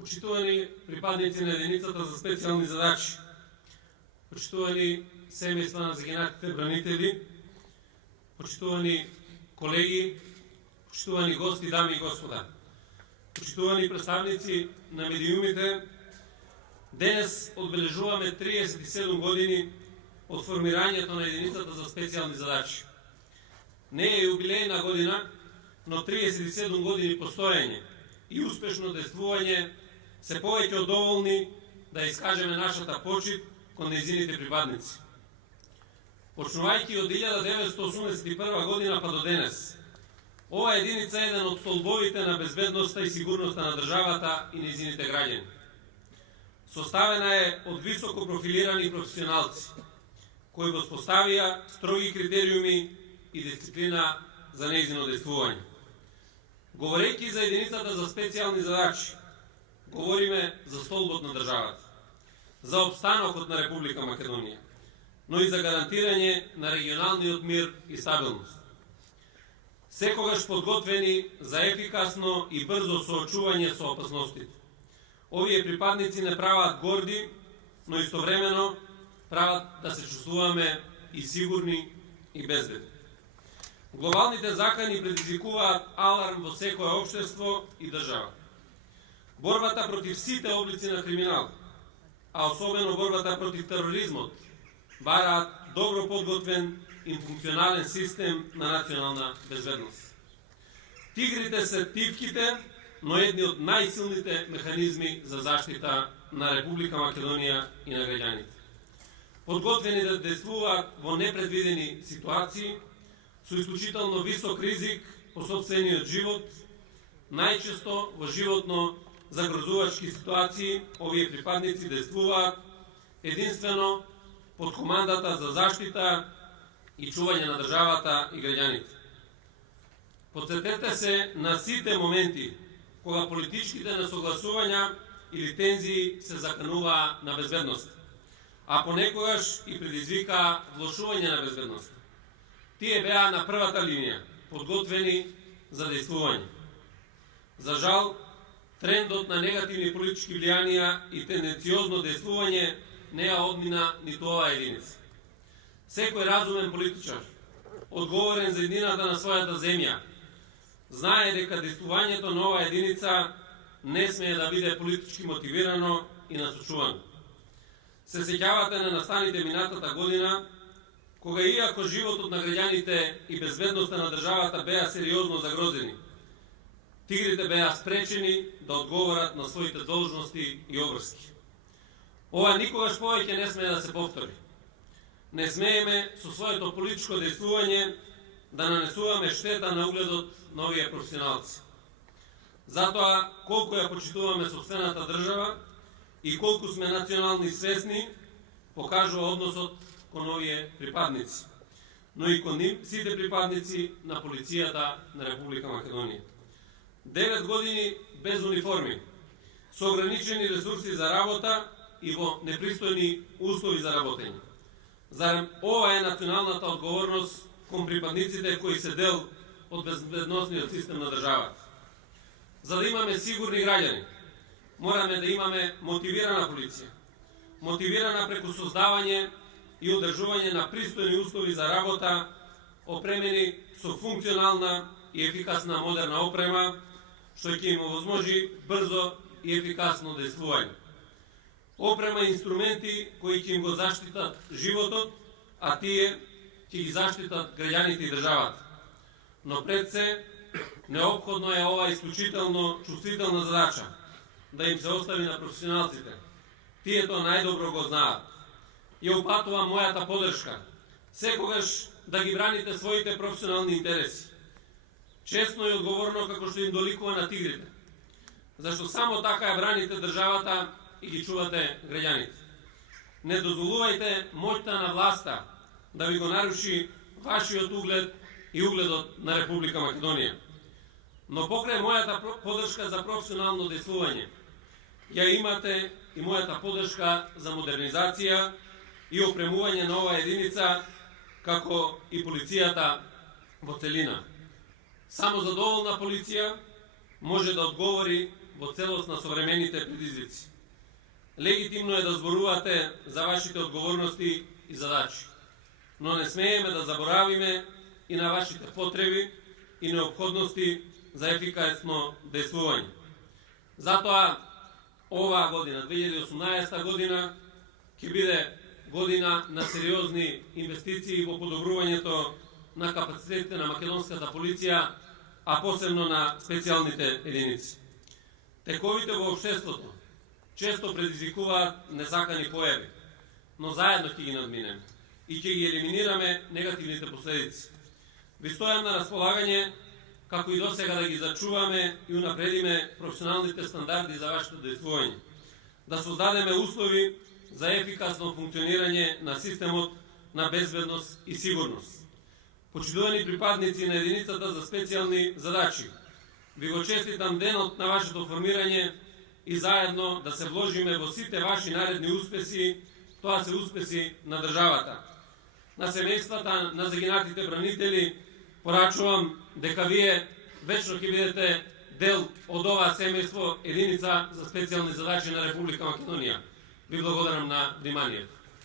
Почитувани припадници на единицата за специални задачи, почитувани семейства на загинатите бранители, почитувани колеги, почитувани гости, дами и господа, почитувани представници на медиумите, денес отбележуваме 37 години от формирањето на единицата за специални задачи. Не е юбилејна година, но 37 години постоење и успешно действување се повеќе од доволни да искажеме нашата почит кон нејзините припадници. Почнувајќи од 1981 година па до денес, ова единица е еден од столбовите на безбедноста и сигурноста на државата и нејзините граѓани. Составена е од високо профилирани професионалци, кои го споставија строги критериуми и дисциплина за нејзино действување. Говорејќи за единицата за специјални задачи, говориме за столбот на државата, за опстанокот на Република Македонија, но и за гарантирање на регионалниот мир и стабилност. Секогаш подготвени за ефикасно и брзо соочување со опасностите. Овие припадници не прават горди, но истовремено прават да се чувствуваме и сигурни и безбедни. Глобалните закани предизвикуваат аларм во секое општество и држава. Борбата против сите облици на криминал, а особено борбата против тероризмот, бараат добро подготвен и функционален систем на национална безбедност. Тигрите се тивките, но едни од најсилните механизми за заштита на Република Македонија и на граѓаните. Подготвени да действуваат во непредвидени ситуации, со исклучително висок ризик по сопствениот живот, најчесто во животно загрозувачки ситуации, овие припадници действуваат единствено под командата за заштита и чување на државата и граѓаните. Подсетете се на сите моменти кога политичките несогласувања или тензии се закануваа на безбедност, а понекогаш и предизвикаа влошување на безбедност. Тие беа на првата линија, подготвени за действување. За жал, трендот на негативни политички влијанија и тенденциозно действување не ја одмина ниту оваа единица. Секој разумен политичар, одговорен за едината на својата земја, знае дека действувањето на оваа единица не смее да биде политички мотивирано и насочувано. Се сеќавате на настаните минатата година, кога иако животот на граѓаните и безбедноста на државата беа сериозно загрозени, тигрите беа спречени да одговорат на своите должности и обврски. Ова никогаш повеќе не смее да се повтори. Не смееме со своето политичко действување да нанесуваме штета на угледот на овие професионалци. Затоа, колку ја почитуваме сопствената држава и колку сме национални свесни, покажува односот кон овие припадници, но и кон сите припадници на полицијата на Република Македонија. 9 години без униформи, со ограничени ресурси за работа и во непристојни услови за работење. Зарем ова е националната одговорност кон припадниците кои се дел од безбедносниот систем на државата. За да имаме сигурни граѓани, мораме да имаме мотивирана полиција, мотивирана преку создавање и одржување на пристојни услови за работа, опремени со функционална и ефикасна модерна опрема, што ќе им овозможи брзо и ефикасно действување. Опрема и инструменти кои ќе им го заштитат животот, а тие ќе ги заштитат граѓаните и државата. Но пред се, неопходно е ова исклучително чувствителна задача, да им се остави на професионалците. Тие тоа најдобро го знаат. Ја упатувам мојата поддршка, секогаш да ги браните своите професионални интереси, честно и одговорно како што им доликува на тигрите, зашто само така ја браните државата и ги чувате граѓаните. Не дозволувајте моќта на власта да ви го наруши вашиот углед и угледот на Република Македонија. Но покрај мојата поддршка за професионално действување, ја имате и мојата поддршка за модернизација и опремување на оваа единица, како и полицијата во целина. Само задоволна полиција може да одговори во целост на современите предизвици. Легитимно е да зборувате за вашите одговорности и задачи, но не смееме да заборавиме и на вашите потреби и необходности за ефикасно действување. Затоа оваа година, 2018 година, ќе биде година на сериозни инвестиции во подобрувањето на капацитетите на македонската полиција, а посебно на специјалните единици. Тековите во општеството често предизвикуваат несакани појави, но заедно ќе ги надминеме и ќе ги елиминираме негативните последици. Ви стојам на располагање, како и досега, да ги зачуваме и унапредиме професионалните стандарди за вашето действување, да создадеме услови за ефикасно функционирање на системот на безбедност и сигурност. Почитувани припадници на единицата за специјални задачи, ви го честитам денот на вашето формирање и заедно да се вложиме во сите ваши наредни успеси, тоа се успеси на државата. На семејствата на загинатите бранители порачувам дека вие вечно ќе бидете дел од оваа семејство, единица за специјални задачи на Република Македонија. Ви благодарам на вниманието.